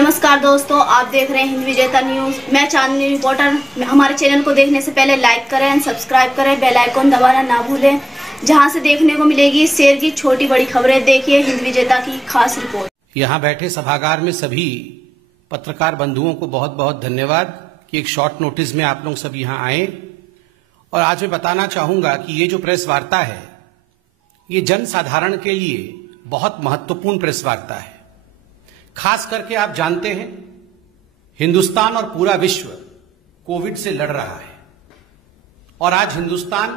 नमस्कार दोस्तों, आप देख रहे हैं हिंद विजेता न्यूज। मैं चांदनी रिपोर्टर। हमारे चैनल को देखने से पहले लाइक करें, सब्सक्राइब करें, बेल आइकन दबाना ना भूलें, जहां से देखने को मिलेगी शेर की छोटी बड़ी खबरें। देखिए हिंद विजेता की खास रिपोर्ट। यहाँ बैठे सभागार में सभी पत्रकार बंधुओं को बहुत बहुत धन्यवाद कि एक शॉर्ट नोटिस में आप लोग सब यहाँ आए। और आज मैं बताना चाहूंगा कि ये जो प्रेस वार्ता है, ये जन साधारण के लिए बहुत महत्वपूर्ण प्रेस वार्ता है। खास करके आप जानते हैं, हिंदुस्तान और पूरा विश्व कोविड से लड़ रहा है और आज हिंदुस्तान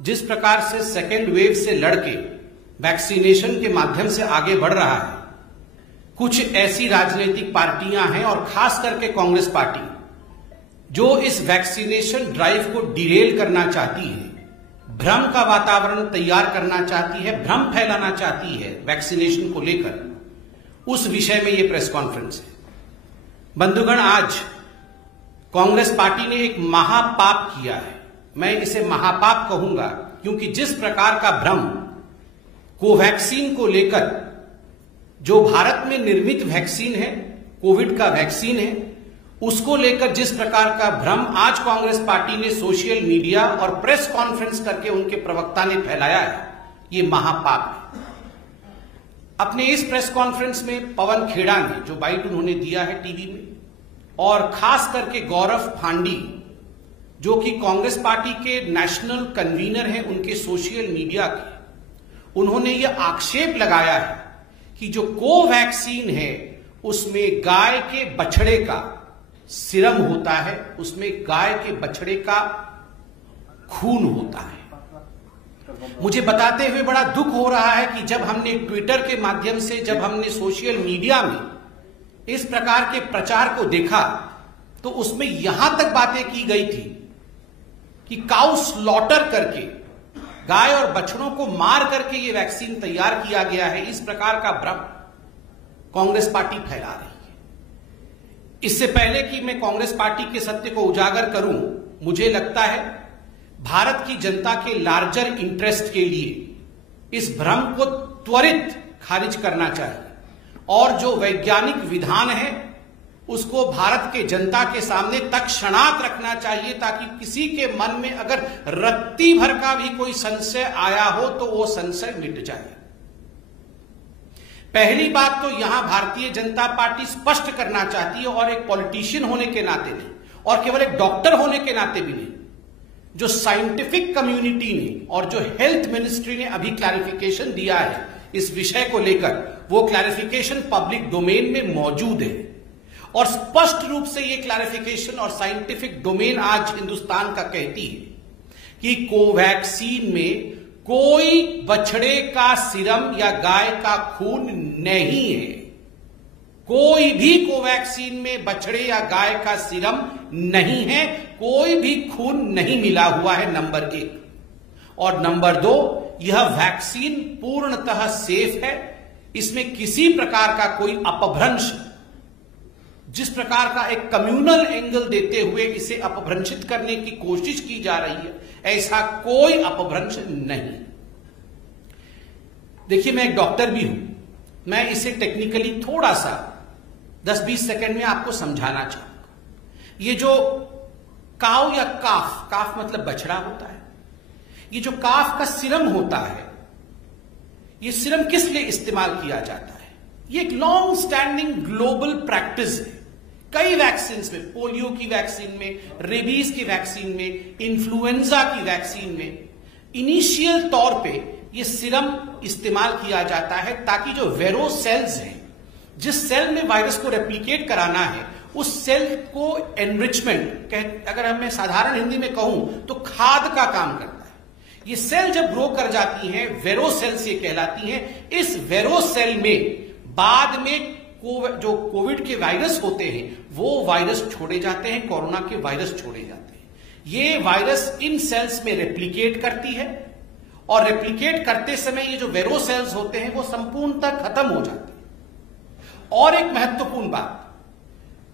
जिस प्रकार से सेकेंड वेव से लड़के वैक्सीनेशन के माध्यम से आगे बढ़ रहा है, कुछ ऐसी राजनीतिक पार्टियां हैं और खास करके कांग्रेस पार्टी जो इस वैक्सीनेशन ड्राइव को डिरेल करना चाहती है, भ्रम का वातावरण तैयार करना चाहती है, भ्रम फैलाना चाहती है वैक्सीनेशन को लेकर। उस विषय में यह प्रेस कॉन्फ्रेंस है। बंधुगण, आज कांग्रेस पार्टी ने एक महापाप किया है। मैं इसे महापाप कहूंगा क्योंकि जिस प्रकार का भ्रम कोवैक्सीन को लेकर, जो भारत में निर्मित वैक्सीन है, कोविड का वैक्सीन है, उसको लेकर जिस प्रकार का भ्रम आज कांग्रेस पार्टी ने सोशल मीडिया और प्रेस कॉन्फ्रेंस करके उनके प्रवक्ता ने फैलाया है, यह महापाप है। अपने इस प्रेस कॉन्फ्रेंस में पवन खेड़ा ने जो बाइट उन्होंने दिया है टीवी में, और खास करके गौरव फांडी जो कि कांग्रेस पार्टी के नेशनल कन्वीनर हैं, उनके सोशल मीडिया के, उन्होंने यह आक्षेप लगाया है कि जो कोवैक्सीन है उसमें गाय के बछड़े का सीरम होता है, उसमें गाय के बछड़े का खून होता है। मुझे बताते हुए बड़ा दुख हो रहा है कि जब हमने ट्विटर के माध्यम से, जब हमने सोशल मीडिया में इस प्रकार के प्रचार को देखा, तो उसमें यहां तक बातें की गई थी कि काउ स्लॉटर करके, गाय और बछड़ों को मार करके ये वैक्सीन तैयार किया गया है। इस प्रकार का भ्रम कांग्रेस पार्टी फैला रही है। इससे पहले कि मैं कांग्रेस पार्टी के सत्य को उजागर करूं, मुझे लगता है भारत की जनता के लार्जर इंटरेस्ट के लिए इस भ्रम को त्वरित खारिज करना चाहिए और जो वैज्ञानिक विधान है उसको भारत के जनता के सामने तत्क्षणात रखना चाहिए, ताकि किसी के मन में अगर रत्ती भर का भी कोई संशय आया हो तो वो संशय मिट जाए। पहली बात तो यहां भारतीय जनता पार्टी स्पष्ट करना चाहती है, और एक पॉलिटिशियन होने के नाते नहीं, और केवल एक डॉक्टर होने के नाते भी नहीं, जो साइंटिफिक कम्युनिटी ने और जो हेल्थ मिनिस्ट्री ने अभी क्लैरिफिकेशन दिया है इस विषय को लेकर, वो क्लैरिफिकेशन पब्लिक डोमेन में मौजूद है। और स्पष्ट रूप से ये क्लैरिफिकेशन और साइंटिफिक डोमेन आज हिंदुस्तान का कहती है कि कोवैक्सीन में कोई बछड़े का सीरम या गाय का खून नहीं है। कोई भी कोवैक्सीन में बछड़े या गाय का सीरम नहीं है, कोई भी खून नहीं मिला हुआ है, नंबर 1। और नंबर 2, यह वैक्सीन पूर्णतः सेफ है। इसमें किसी प्रकार का कोई अपभ्रंश, जिस प्रकार का एक कम्युनल एंगल देते हुए इसे अपभ्रंशित करने की कोशिश की जा रही है, ऐसा कोई अपभ्रंश नहीं। देखिए, मैं एक डॉक्टर भी हूं, मैं इसे टेक्निकली थोड़ा सा 10-20 सेकंड में आपको समझाना चाहूंगा। ये जो काव या काफ मतलब बछड़ा होता है, ये जो काफ का सीरम होता है, ये सीरम किस लिए इस्तेमाल किया जाता है? ये एक लॉन्ग स्टैंडिंग ग्लोबल प्रैक्टिस है। कई वैक्सीन में, पोलियो की वैक्सीन में, रेबीज की वैक्सीन में, इन्फ्लुएंजा की वैक्सीन में, इनिशियल तौर पे ये सीरम इस्तेमाल किया जाता है ताकि जो वेरो सेल्स हैं, जिस सेल में वायरस को रेप्लिकेट कराना है, उस सेल को एनरिचमेंट, अगर मैं साधारण हिंदी में कहूं तो खाद का काम करता है। ये सेल जब ग्रो कर जाती हैं, वेरो सेल्स ये कहलाती हैं। इस वेरो सेल में बाद में जो कोविड के वायरस होते हैं वो वायरस छोड़े जाते हैं, कोरोना के वायरस छोड़े जाते हैं। ये वायरस इन सेल्स में रेप्लिकेट करती है, और रेप्लिकेट करते समय ये जो वेरो सेल्स होते हैं वो संपूर्णतः खत्म हो जाते हैं। और एक महत्वपूर्ण बात,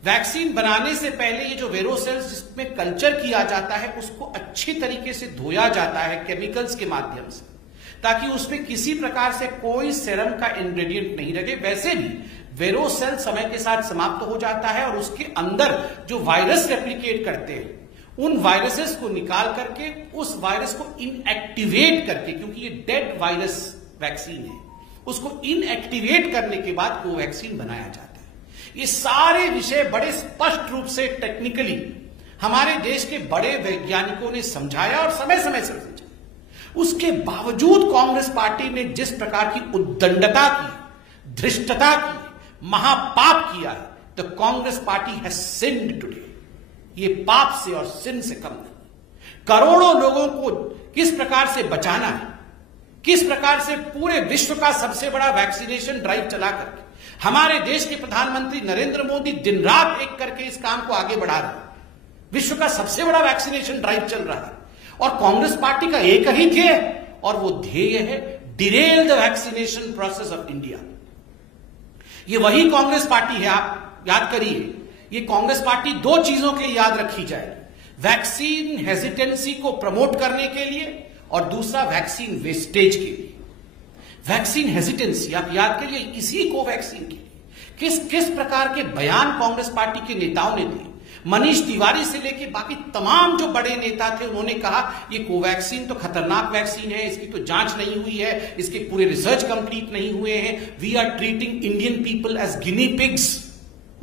वैक्सीन बनाने से पहले ये जो वेरो सेल्स जिसमें कल्चर किया जाता है, उसको अच्छी तरीके से धोया जाता है केमिकल्स के माध्यम से, ताकि उसमें किसी प्रकार से कोई सेरम का इंग्रेडिएंट नहीं रहे। वैसे भी वेरोसेल समय के साथ समाप्त हो जाता है और उसके अंदर जो वायरस रेप्लिकेट करते हैं उन वायरसेस को निकाल करके उस वायरस को इनएक्टिवेट करके, क्योंकि ये डेड वायरस वैक्सीन है, उसको इनएक्टिवेट करने के बाद कोवैक्सीन बनाया जाता है। ये सारे विषय बड़े स्पष्ट रूप से टेक्निकली हमारे देश के बड़े वैज्ञानिकों ने समझाया और समय समय से समझाया। उसके बावजूद कांग्रेस पार्टी ने जिस प्रकार की उद्दंडता की, धृष्टता की, महापाप किया है, the Congress party has sinned today. ये पाप से और सिन से कम नहीं। करोड़ों लोगों को किस प्रकार से बचाना है, किस प्रकार से पूरे विश्व का सबसे बड़ा वैक्सीनेशन ड्राइव चला करके हमारे देश के प्रधानमंत्री नरेंद्र मोदी दिन रात एक करके इस काम को आगे बढ़ा रहे हैं। विश्व का सबसे बड़ा वैक्सीनेशन ड्राइव चल रहा है और कांग्रेस पार्टी का एक ही ध्येय, और वो ध्येय है Daryl the vaccination process of India. ये वही कांग्रेस पार्टी है, आप याद करिए, ये कांग्रेस पार्टी दो चीजों के लिए याद रखी जाए, वैक्सीन हेजिटेंसी को प्रमोट करने के लिए और दूसरा वैक्सीन वेस्टेज के लिए। वैक्सीन हेजिटेंसी आप याद करिए, इसी को वैक्सीन के लिए किस किस प्रकार के बयान कांग्रेस पार्टी के नेताओं ने दिए। मनीष तिवारी से लेकर बाकी तमाम जो बड़े नेता थे उन्होंने कहा ये कोवैक्सीन तो खतरनाक वैक्सीन है, इसकी तो जांच नहीं हुई है, इसके पूरे रिसर्च कंप्लीट नहीं हुए हैं, we are treating Indian people as guinea pigs.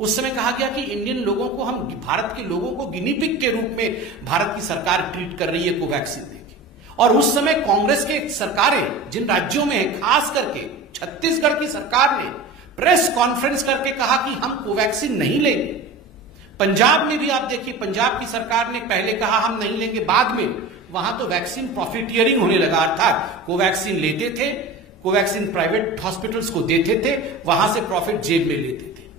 उस समय कहा गया कि इंडियन लोगों को, हम भारत के लोगों को गिनी पिग के रूप में भारत की सरकार ट्रीट कर रही है कोवैक्सीन देके। और उस समय कांग्रेस के सरकारें जिन राज्यों में है, खास करके छत्तीसगढ़ की सरकार ने प्रेस कॉन्फ्रेंस करके कहा कि हम कोवैक्सीन नहीं लेंगे। पंजाब में भी आप देखिए, पंजाब की सरकार ने पहले कहा हम नहीं लेंगे, बाद में वहां तो वैक्सीन प्रॉफिटियरिंग होने लगा, अर्थात कोवैक्सीन लेते थे, कोवैक्सीन प्राइवेट हॉस्पिटल्स को देते थे, वहां से प्रॉफिट जेब में लेते थे।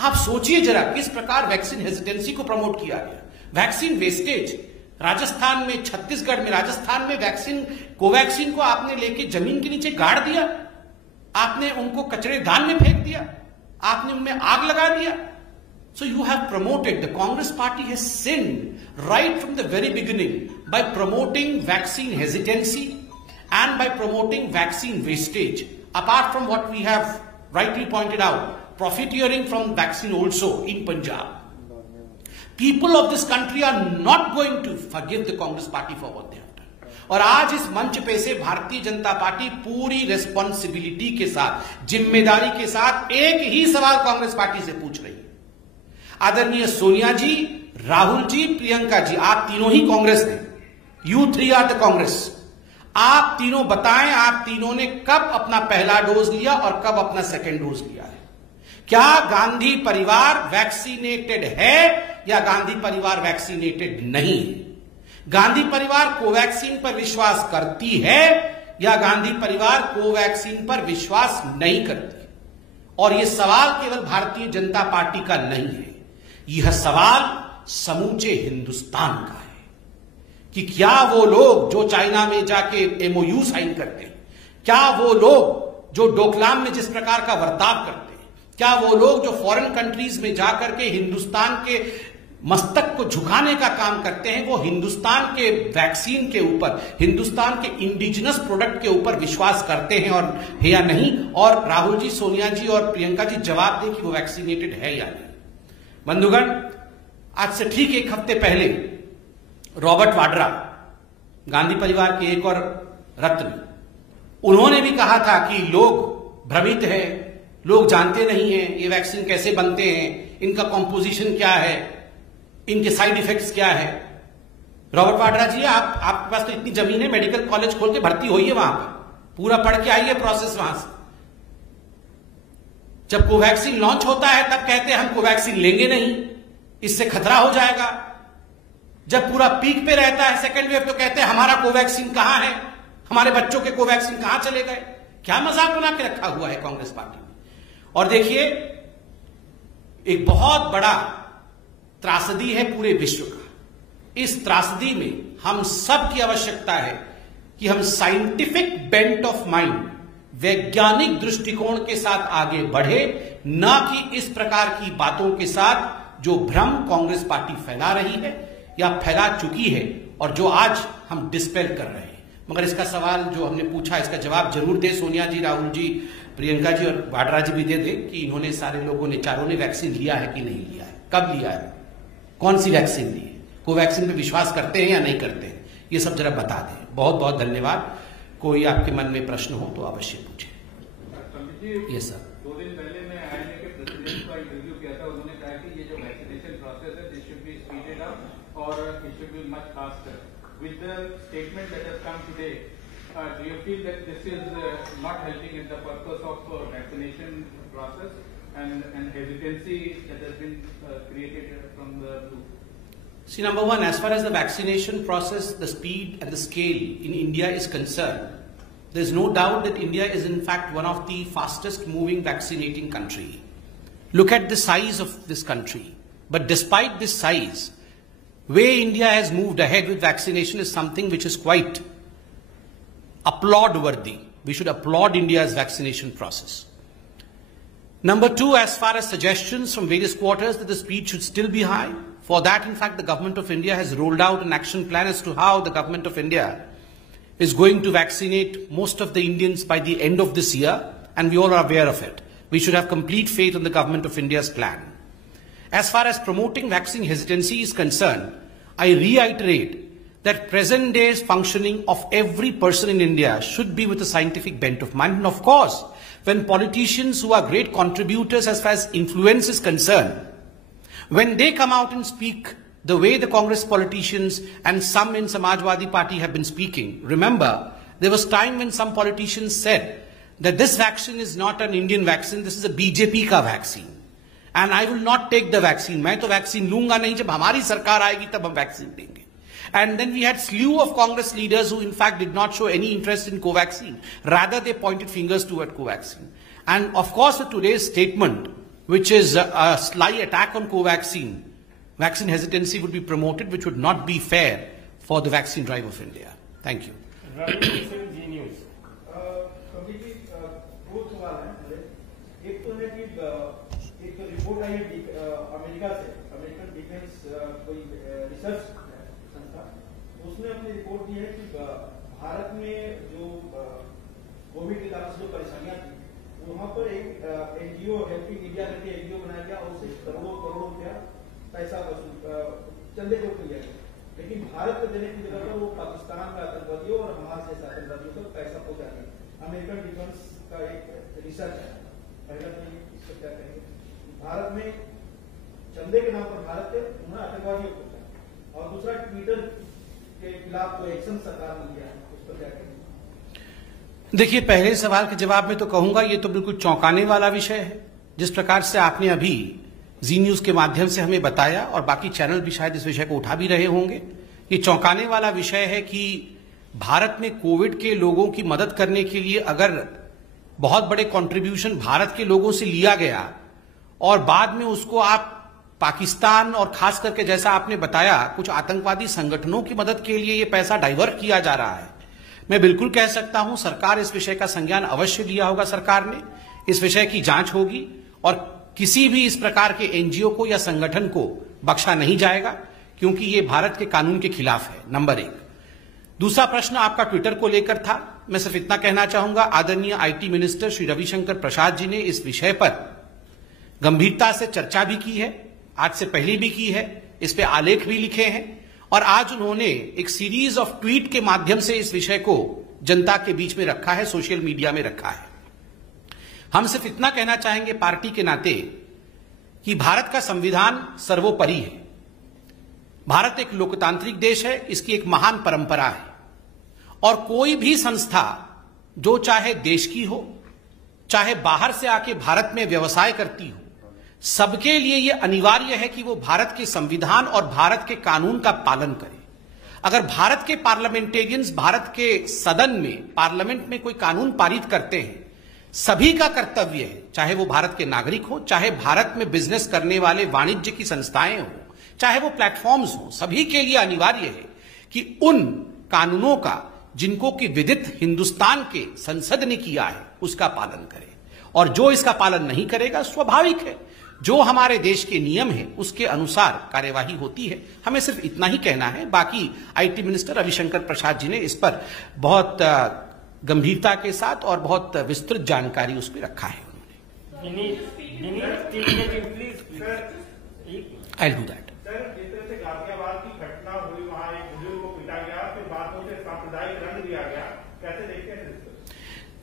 आप सोचिए जरा किस प्रकार वैक्सीन हेजिटेंसी को प्रमोट किया गया। वैक्सीन वेस्टेज, राजस्थान में, छत्तीसगढ़ में, राजस्थान में वैक्सीन, कोवैक्सीन को आपने लेके जमीन के नीचे गाड़ दिया, आपने उनको कचरेदान में फेंक दिया, आपने उनमें आग लगा दिया। So you have promoted, the Congress party has sinned right from the very beginning by promoting vaccine hesitancy and by promoting vaccine wastage. Apart from what we have rightly pointed out, profiteering from vaccine also in Punjab. People of this country are not going to forgive the Congress party for what they have done. और आज इस मंच पे से Bharatiya Janata party पूरी responsibility के साथ, जिम्मेदारी के साथ एक ही सवाल कांग्रेस पार्टी से पूछ रही है। आदरणीय सोनिया जी, राहुल जी, प्रियंका जी, आप तीनों ही कांग्रेस ने, you three are the Congress. आप तीनों बताएं, आप तीनों ने कब अपना पहला डोज लिया और कब अपना सेकेंड डोज लिया है? क्या गांधी परिवार वैक्सीनेटेड है या गांधी परिवार वैक्सीनेटेड नहीं? गांधी परिवार कोवैक्सीन पर विश्वास करती है या गांधी परिवार कोवैक्सीन पर विश्वास नहीं करती? और यह सवाल केवल भारतीय जनता पार्टी का नहीं है, यह सवाल समूचे हिंदुस्तान का है कि क्या वो लोग जो चाइना में जाके एमओयू साइन करते हैं, क्या वो लोग जो डोकलाम में जिस प्रकार का बर्ताव करते हैं, क्या वो लोग जो फॉरेन कंट्रीज में जाकर के हिंदुस्तान के मस्तक को झुकाने का काम करते हैं, वो हिंदुस्तान के वैक्सीन के ऊपर, हिंदुस्तान के इंडिजिनस प्रोडक्ट के ऊपर विश्वास करते हैं और है या नहीं? और राहुल जी, सोनिया जी और प्रियंका जी जवाब दें कि वो वैक्सीनेटेड है या नहीं। बंधुगण, आज से ठीक एक हफ्ते पहले रॉबर्ट वाड्रा, गांधी परिवार के एक और रत्न, उन्होंने भी कहा था कि लोग भ्रमित हैं, लोग जानते नहीं हैं ये वैक्सीन कैसे बनते हैं, इनका कॉम्पोजिशन क्या है, इनके साइड इफेक्ट्स क्या है। रॉबर्ट वाड्रा जी, आपके पास तो इतनी जमीन है, मेडिकल कॉलेज खोल के भर्ती होइए, वहां पर पूरा पढ़ के आइए प्रोसेस वहां से। जब कोवैक्सीन लॉन्च होता है तब कहते हैं हम कोवैक्सीन लेंगे नहीं, इससे खतरा हो जाएगा। जब पूरा पीक पे रहता है सेकेंड वेव तो कहते हैं हमारा कोवैक्सीन कहां है, हमारे बच्चों के कोवैक्सीन कहां चले गए। क्या मजाक बना के रखा हुआ है कांग्रेस पार्टी ने। और देखिए, एक बहुत बड़ा त्रासदी है पूरे विश्व का। इस त्रासदी में हम सब की आवश्यकता है कि हम साइंटिफिक बेंट ऑफ माइंड, वैज्ञानिक दृष्टिकोण के साथ आगे बढ़े, न कि इस प्रकार की बातों के साथ जो भ्रम कांग्रेस पार्टी फैला रही है या फैला चुकी है और जो आज हम डिस्पेल कर रहे हैं। मगर इसका सवाल जो हमने पूछा, इसका जवाब जरूर दे सोनिया जी, राहुल जी, प्रियंका जी और वाड्रा जी भी दे दे कि इन्होंने सारे लोगों ने, चारों ने वैक्सीन लिया है कि नहीं लिया है, कब लिया है, कौन सी वैक्सीन ली है, कोवैक्सीन पे विश्वास करते हैं या नहीं करते हैं, ये सब जरा बता दें। बहुत बहुत धन्यवाद। कोई आपके मन में प्रश्न हो तो अवश्य पूछें। ये सर, 2 दिन पहले मैं आईएमए के प्रेसिडेंट का इंटरव्यू किया था, उन्होंने कहा कि ये जो वैक्सीनेशन प्रोसेस है this should be speeded up और it should be much faster. With the statement that has come today, do you feel that this is not helping in the purpose of vaccination process and hesitancy that has been created from the group? See, number one, as far as the vaccination process, the speed and the scale in India is concerned, there is no doubt that India is in fact one of the fastest moving vaccinating country. Look at the size of this country. But despite this size, way India has moved ahead with vaccination is something which is quite applaud worthy. We should applaud India's vaccination process. Number two, as far as suggestions from various quarters that the speed should still be high, for that, in fact, the Government of India has rolled out an action plan as to how the Government of India is going to vaccinate most of the Indians by the end of this year, and we all are aware of it. We should have complete faith in the Government of India's plan. As far as promoting vaccine hesitancy is concerned, I reiterate that present day's functioning of every person in India should be with a scientific bent of mind. And of course, when politicians who are great contributors as far as influence is concerned, when they come out and speak the way the Congress politicians and some in Samajwadi Party have been speaking, remember, there was time when some politicians said that this vaccine is not an Indian vaccine, this is a BJP ka vaccine. And I will not take the vaccine. मैं तो vaccine लूंगा नहीं, जब हमारी सरकार आएगी तब हम vaccine देंगे. And then we had slew of Congress leaders who in fact did not show any interest in Covaxin. Rather, they pointed fingers toward Covaxin. And of course, with today's statement, which is a sly attack on Covaxin, vaccine hesitancy would be promoted, which would not be fair for the vaccine drive of India. Thank you. एक report आई है America से, American defence कोई research संस्था, उसने अपनी report दी है कि भारत में जो कोविड के कारण से जो परेशानियां थी, वहां पर एक एनजीओ हेल्पिंग इंडिया करके एनजीओ बनाया गया और उससे करोड़ों रुपया पैसा चंदे को लिया गया, लेकिन भारत को देने की जगह पर वो पाकिस्तान का आतंकवादियों और हमारे जैसे आतंकवादियों को पैसा पहुंचा दिया। अमेरिकन डिफेंस का एक रिसर्च है, पहला इसको क्या कहेंगे, भारत में चंदे के नाम पर भारत के उन्हें आतंकवादियों को, और दूसरा ट्विटर के खिलाफ जो एक्शन सरकार ने लिया है उस पर क्या कहेंगे? देखिए, पहले सवाल के जवाब में तो कहूंगा ये तो बिल्कुल चौंकाने वाला विषय है। जिस प्रकार से आपने अभी जी न्यूज के माध्यम से हमें बताया और बाकी चैनल भी शायद इस विषय को उठा भी रहे होंगे, ये चौंकाने वाला विषय है कि भारत में कोविड के लोगों की मदद करने के लिए अगर बहुत बड़े कंट्रीब्यूशन भारत के लोगों से लिया गया और बाद में उसको आप पाकिस्तान और खास करके जैसा आपने बताया कुछ आतंकवादी संगठनों की मदद के लिए ये पैसा डाइवर्ट किया जा रहा है, मैं बिल्कुल कह सकता हूं सरकार इस विषय का संज्ञान अवश्य लिया होगा। सरकार ने इस विषय की जांच होगी और किसी भी इस प्रकार के एनजीओ को या संगठन को बख्शा नहीं जाएगा, क्योंकि ये भारत के कानून के खिलाफ है, नंबर एक। दूसरा प्रश्न आपका ट्विटर को लेकर था। मैं सिर्फ इतना कहना चाहूंगा, आदरणीय आईटी मिनिस्टर श्री रविशंकर प्रसाद जी ने इस विषय पर गंभीरता से चर्चा भी की है, आज से पहले भी की है, इस पे आलेख भी लिखे हैं और आज उन्होंने एक सीरीज ऑफ ट्वीट के माध्यम से इस विषय को जनता के बीच में रखा है, सोशल मीडिया में रखा है। हम सिर्फ इतना कहना चाहेंगे पार्टी के नाते कि भारत का संविधान सर्वोपरि है। भारत एक लोकतांत्रिक देश है, इसकी एक महान परंपरा है और कोई भी संस्था जो चाहे देश की हो, चाहे बाहर से आके भारत में व्यवसाय करती हो, सबके लिए यह अनिवार्य है कि वो भारत के संविधान और भारत के कानून का पालन करे। अगर भारत के पार्लियामेंटेरियंस भारत के सदन में, पार्लियामेंट में कोई कानून पारित करते हैं, सभी का कर्तव्य है, चाहे वो भारत के नागरिक हो, चाहे भारत में बिजनेस करने वाले वाणिज्य की संस्थाएं हो, चाहे वो प्लेटफॉर्म्स हो, सभी के लिए अनिवार्य है कि उन कानूनों का जिनको कि विदित हिंदुस्तान के संसद ने किया है उसका पालन करे, और जो इसका पालन नहीं करेगा स्वाभाविक है जो हमारे देश के नियम है उसके अनुसार कार्यवाही होती है। हमें सिर्फ इतना ही कहना है। बाकी आईटी मिनिस्टर रविशंकर प्रसाद जी ने इस पर बहुत गंभीरता के साथ और बहुत विस्तृत जानकारी उस पर रखा है उन्होंने। I do that. सर, जिस तरह से गाजियाबाद की घटना हुई, वहाँ एक बुजुर्ग को पीटा गया, फिर बाद में उसे सांप्रदायिक दंड दिया गया, कैसे देखते हैं इसको?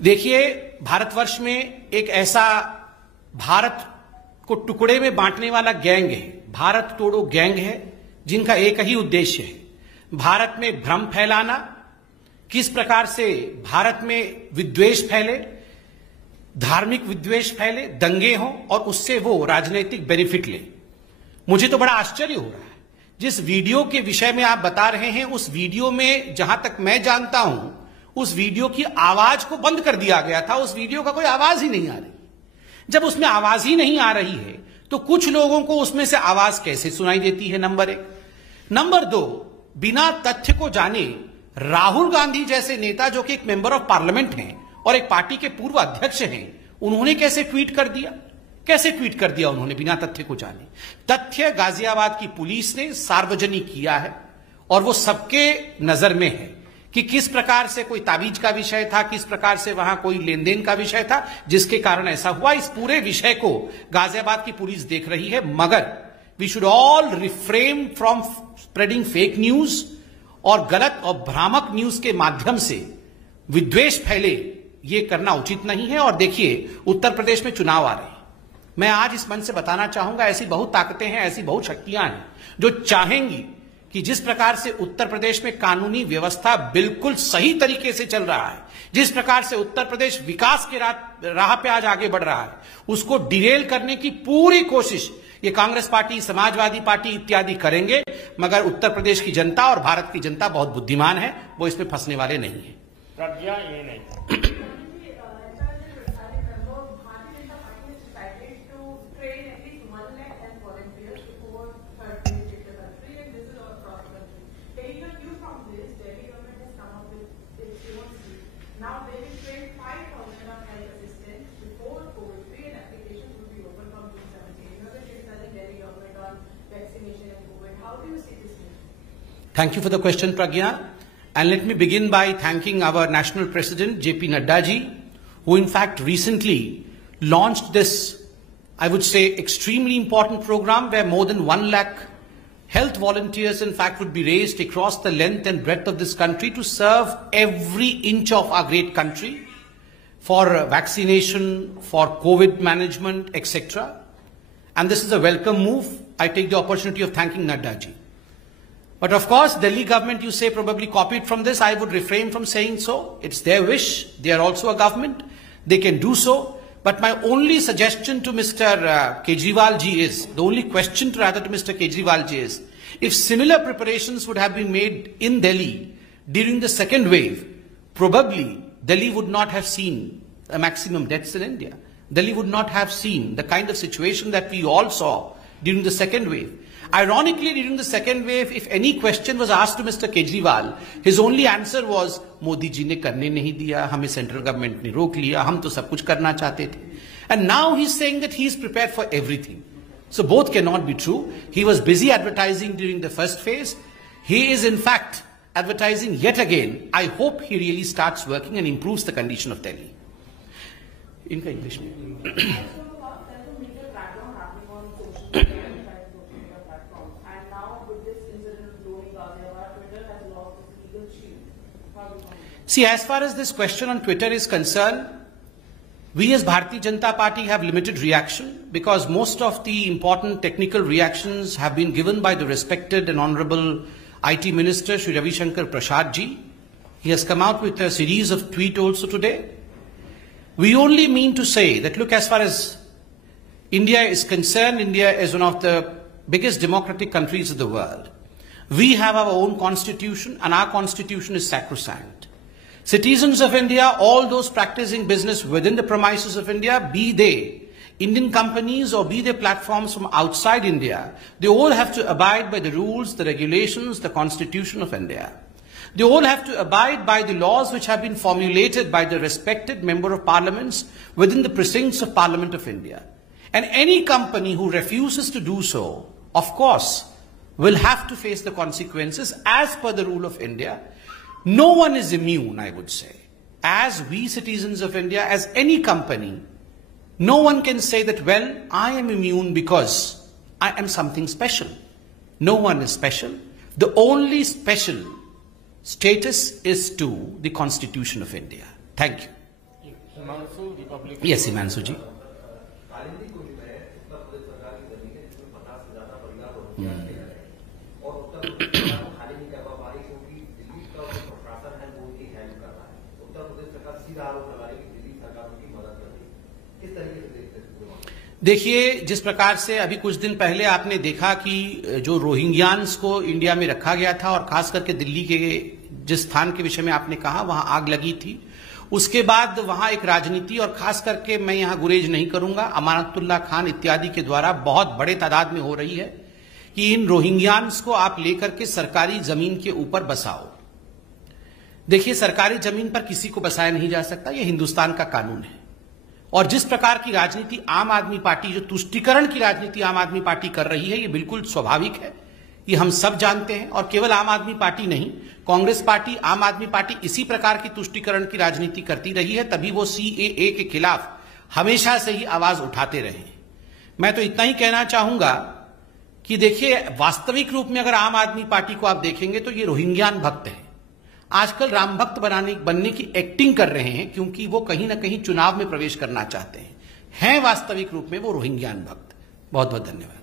देखिए, भारतवर्ष में एक ऐसा भारत को टुकड़े में बांटने वाला गैंग है, भारत तोड़ो गैंग है, जिनका एक ही उद्देश्य है, भारत में भ्रम फैलाना, किस प्रकार से भारत में विद्वेष फैले, धार्मिक विद्वेष फैले, दंगे हों और उससे वो राजनीतिक बेनिफिट ले। मुझे तो बड़ा आश्चर्य हो रहा है, जिस वीडियो के विषय में आप बता रहे हैं, उस वीडियो में जहां तक मैं जानता हूं, उस वीडियो की आवाज को बंद कर दिया गया था। उस वीडियो का कोई आवाज ही नहीं आ रही। जब उसमें आवाज ही नहीं आ रही है तो कुछ लोगों को उसमें से आवाज कैसे सुनाई देती है? नंबर एक। नंबर दो, बिना तथ्य को जाने राहुल गांधी जैसे नेता, जो कि एक मेंबर ऑफ पार्लियामेंट हैं और एक पार्टी के पूर्व अध्यक्ष हैं, उन्होंने कैसे ट्वीट कर दिया? कैसे ट्वीट कर दिया उन्होंने बिना तथ्य को जाने? तथ्य गाजियाबाद की पुलिस ने सार्वजनिक किया है और वो सबके नजर में है कि किस प्रकार से कोई ताबीज का विषय था, किस प्रकार से वहां कोई लेन देन का विषय था, जिसके कारण ऐसा हुआ। इस पूरे विषय को गाजियाबाद की पुलिस देख रही है, मगर we should all refrain from spreading fake news और गलत और भ्रामक न्यूज के माध्यम से विद्वेष फैले, ये करना उचित नहीं है। और देखिए, उत्तर प्रदेश में चुनाव आ रहे हैं। मैं आज इस मंच से बताना चाहूंगा, ऐसी बहुत ताकतें हैं, ऐसी बहुत शक्तियां हैं जो चाहेंगी कि जिस प्रकार से उत्तर प्रदेश में कानूनी व्यवस्था बिल्कुल सही तरीके से चल रहा है, जिस प्रकार से उत्तर प्रदेश विकास के राह पे आज आगे बढ़ रहा है, उसको डिरेल करने की पूरी कोशिश ये कांग्रेस पार्टी, समाजवादी पार्टी इत्यादि करेंगे। मगर उत्तर प्रदेश की जनता और भारत की जनता बहुत बुद्धिमान है, वो इसमें फंसने वाले नहीं है। प्रज्ञा ये नहीं। Thank you for the question, Pragya. And let me begin by thanking our National President, JP Nadda ji, who in fact recently launched this, I would say, extremely important program where more than 1 lakh health volunteers in fact would be raised across the length and breadth of this country to serve every inch of our great country for vaccination, for COVID management, etc. And this is a welcome move. I take the opportunity of thanking Nadda ji. But of course, Delhi government, you say, probably copied from this. I would refrain from saying so. It's their wish. They are also a government. They can do so. But my only suggestion to Mr. Kejriwal ji is, the only question rather to Mr. Kejriwal ji is, if similar preparations would have been made in Delhi during the second wave, probably Delhi would not have seen a maximum deaths in India. Delhi would not have seen the kind of situation that we all saw during the second wave. Ironically, during the second wave, if any question was asked to Mr. Kejriwal, his only answer was, Modi ji ne karne nahi diya, hame central government ne rok liya, hum to sab kuch karna chahte the. And now he's saying that he's prepared for everything. So both cannot be true. He was busy advertising during the first phase. He is in fact advertising yet again. I hope he really starts working and improves the condition of Delhi. In English. See, as far as this question on Twitter is concerned, we as Bharatiya Janata Party have limited reaction because most of the important technical reactions have been given by the respected and honorable IT Minister, Shri Ravi Shankar Prasad ji. He has come out with a series of tweets also today. We only mean to say that, look, as far as India is concerned, India is one of the biggest democratic countries of the world. We have our own constitution and our constitution is sacrosanct. Citizens of India, all those practicing business within the premises of India, be they Indian companies or be they platforms from outside India, they all have to abide by the rules, the regulations, the constitution of India. They all have to abide by the laws which have been formulated by the respected member of parliaments within the precincts of Parliament of India. And any company who refuses to do so, of course, will have to face the consequences as per the rule of India. No one is immune, I would say. as we citizens of India, as any company, no one can say that, well, I am immune because I am something special. No one is special. The only special status is to the Constitution of India. Thank you. Yes, Himanshu ji. देखिए, जिस प्रकार से अभी कुछ दिन पहले आपने देखा कि जो रोहिंग्यान्स को इंडिया में रखा गया था और खास करके दिल्ली के जिस स्थान के विषय में आपने कहा वहां आग लगी थी, उसके बाद वहां एक राजनीति और खास करके मैं यहां गुरेज नहीं करूंगा, अमानतुल्लाह खान इत्यादि के द्वारा बहुत बड़े तादाद में हो रही है कि इन रोहिंग्यान्स को आप लेकर के सरकारी जमीन के ऊपर बसाओ। देखिए, सरकारी जमीन पर किसी को बसाया नहीं जा सकता, यह हिंदुस्तान का कानून है। और जिस प्रकार की राजनीति आम आदमी पार्टी, जो तुष्टीकरण की राजनीति आम आदमी पार्टी कर रही है, ये बिल्कुल स्वाभाविक है, ये हम सब जानते हैं। और केवल आम आदमी पार्टी नहीं, कांग्रेस पार्टी, आम आदमी पार्टी इसी प्रकार की तुष्टीकरण की राजनीति करती रही है, तभी वो CAA के खिलाफ हमेशा से ही आवाज उठाते रहे। मैं तो इतना ही कहना चाहूंगा कि देखिए, वास्तविक रूप में अगर आम आदमी पार्टी को आप देखेंगे तो ये रोहिंग्यान भक्त है। आजकल राम भक्त बनने की एक्टिंग कर रहे हैं, क्योंकि वो कहीं ना कहीं चुनाव में प्रवेश करना चाहते हैं वास्तविक रूप में वो रोहिंग्यान भक्त। बहुत बहुत धन्यवाद।